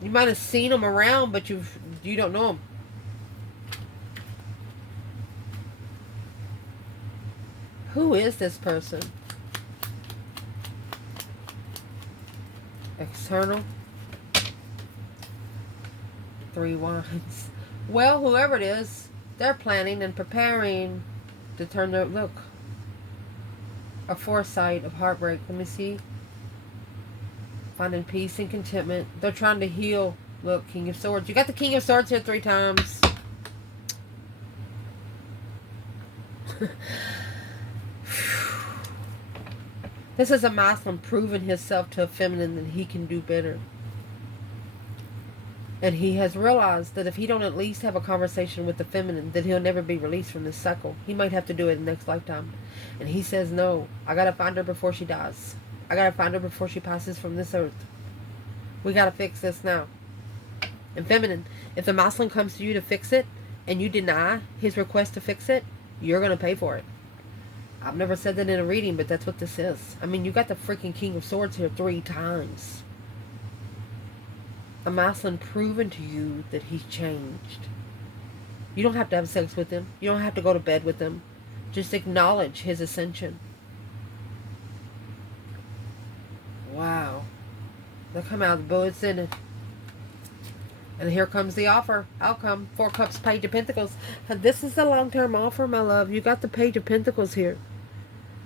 You might have seen him around, but you don't know him. Who is this person? External. 3 Wands. Well, whoever it is, they're planning and preparing to turn their look. A foresight of heartbreak. Let me see. Finding peace and contentment. They're trying to heal. Look, King of Swords. You got the King of Swords here 3 times. This is a masculine proving himself to a feminine that he can do better. And he has realized that if he don't at least have a conversation with the feminine, that he'll never be released from this cycle. He might have to do it in the next lifetime. And he says, no, I got to find her before she dies. I got to find her before she passes from this earth. We got to fix this now. And feminine, if the masculine comes to you to fix it, and you deny his request to fix it, you're going to pay for it. I've never said that in a reading, but that's what this is. I mean, you got the freaking King of Swords here 3 times. A masculine proving to you that he's changed. You don't have to have sex with him. You don't have to go to bed with him. Just acknowledge his ascension. Wow. Look how many bullets in it. And here comes the offer. Outcome. 4 Cups, Page of Pentacles. And this is a long-term offer, my love. You got the Page of Pentacles here.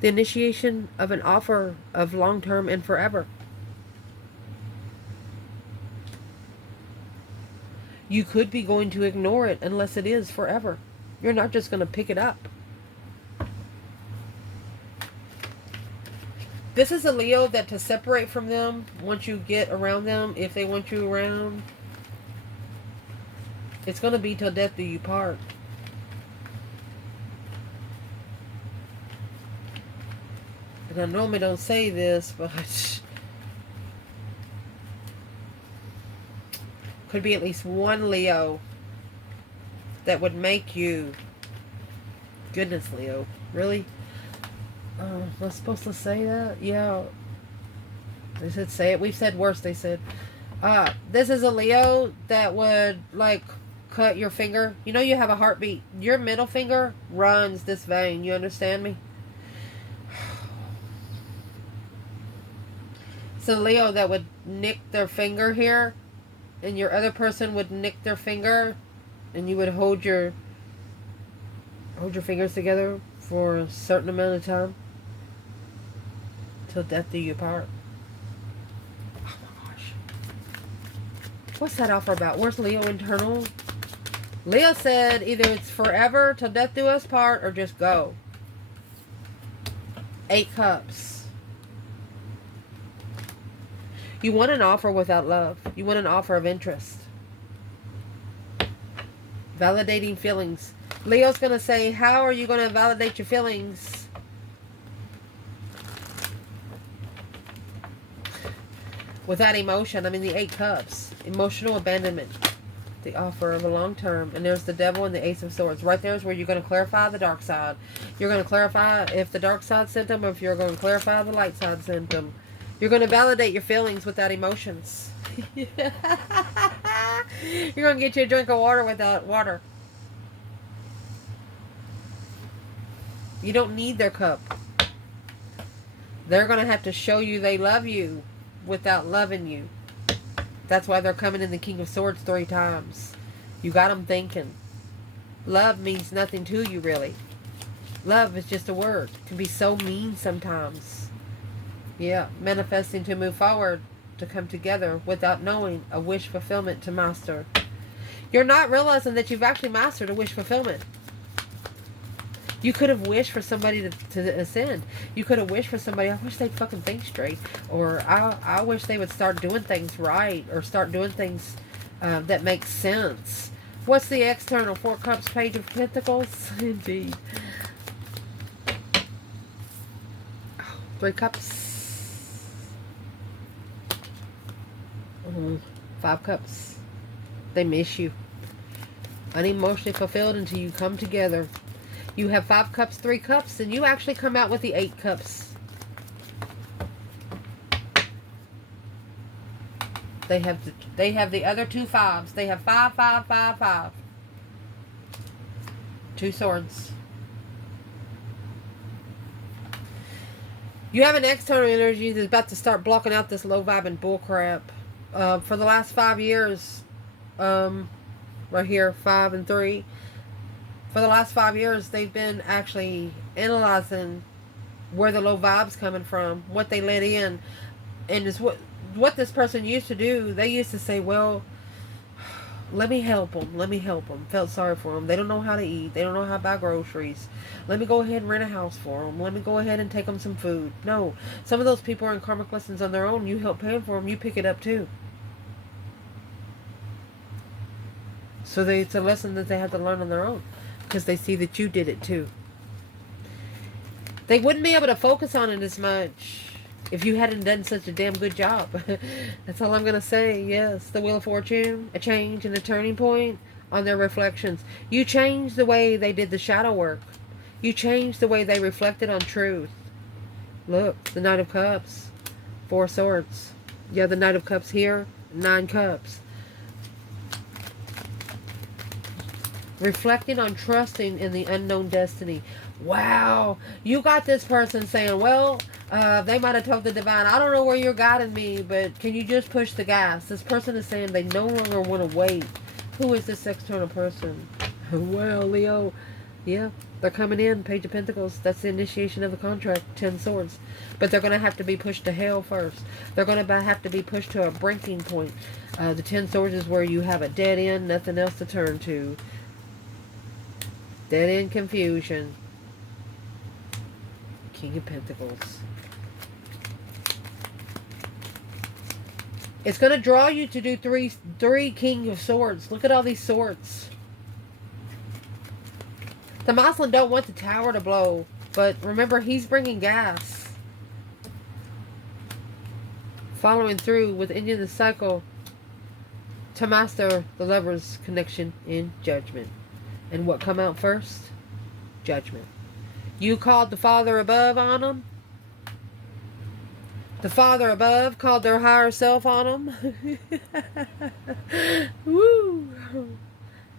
The initiation of an offer of long-term and forever. You could be going to ignore it unless it is forever. You're not just going to pick it up. This is a Leo that to separate from them, once you get around them, if they want you around, it's going to be till death do you part. And I normally don't say this, but could be at least one Leo that would make you Goodness, Leo. Really? Was I supposed to say that? Yeah. They said say it. We've said worse, they said. This is a Leo that would, like, cut your finger. You know you have a heartbeat. Your middle finger runs this vein. You understand me? It's a Leo that would nick their finger here, and your other person would nick their finger, and you would hold your fingers together for a certain amount of time till death do you part. Oh my gosh. What's that offer about? Where's Leo internal? Leo said either it's forever till death do us part or just go. 8 cups. You want an offer without love. You want an offer of interest. Validating feelings. Leo's going to say, how are you going to validate your feelings? Without emotion. I mean, the 8 cups. Emotional abandonment. The offer of a long term. And there's the devil and the Ace of Swords. Right there is where you're going to clarify the dark side. You're going to clarify if the dark side symptom or if you're going to clarify the light side symptom. You're going to validate your feelings without emotions. You're going to get you a drink of water without water. You don't need their cup. They're going to have to show you they love you without loving you. That's why they're coming in the King of Swords 3 times. You got them thinking. Love means nothing to you, really. Love is just a word. It can be so mean sometimes. Yeah, manifesting to move forward, to come together without knowing a wish fulfillment to master. You're not realizing that you've actually mastered a wish fulfillment. You could have wished for somebody to ascend. You could have wished for somebody, I wish they'd fucking think straight. Or I wish they would start doing things right. Or start doing things that make sense. What's the external? 4 Cups, Page of Pentacles? Indeed. 3 Cups. 5 Cups. They miss you. Unemotionally fulfilled until you come together. You have 5 Cups, 3 Cups, and you actually come out with the 8 Cups. They have the other 2 5s. They have 5, 5, 5, 5. 2 swords. You have an external energy that's about to start blocking out this low vibing bullcrap. For the last 5 years, right here, 5 and 3. For the last 5 years, they've been actually analyzing where the low vibe's coming from, what they let in, and it's what this person used to do. They used to say, well, let me help them. Let me help them. Felt sorry for them. They don't know how to eat. They don't know how to buy groceries. Let me go ahead and rent a house for them. Let me go ahead and take them some food. No. Some of those people are in karmic lessons on their own. You help paying for them. You pick it up too. So it's a lesson that they have to learn on their own. Because they see that you did it too. They wouldn't be able to focus on it as much if you hadn't done such a damn good job. That's all I'm going to say. Yes, the Wheel of Fortune, a change and a turning point on their reflections. You changed the way they did the shadow work. You changed the way they reflected on truth. Look, the Knight of Cups, 4 Swords. Yeah, the Knight of Cups here, 9 Cups. Reflecting on trusting in the unknown destiny. Wow. You got this person saying, well, they might have told the divine, I don't know where you're guiding me, but can you just push the gas? This person is saying they no longer want to wait. Who is this external person? Well, Leo. Yeah, they're coming in. Page of Pentacles. That's the initiation of the contract. 10 Swords. But they're going to have to be pushed to hell first. They're going to have to be pushed to a breaking point. The 10 Swords is where you have a dead end, nothing else to turn to. Dead end confusion. King of Pentacles. It's going to draw you to do three King of Swords. Look at all these swords. The Moslem don't want the tower to blow. But remember, he's bringing gas. Following through with ending the cycle to master the lover's connection in judgment. And what come out first? judgment. You called the Father above on them. The Father above called their higher self on them. Woo!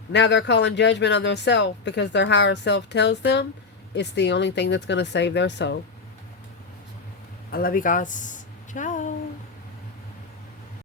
Now they're calling judgment on themselves because their higher self tells them it's the only thing that's going to save their soul. I love you guys. Ciao.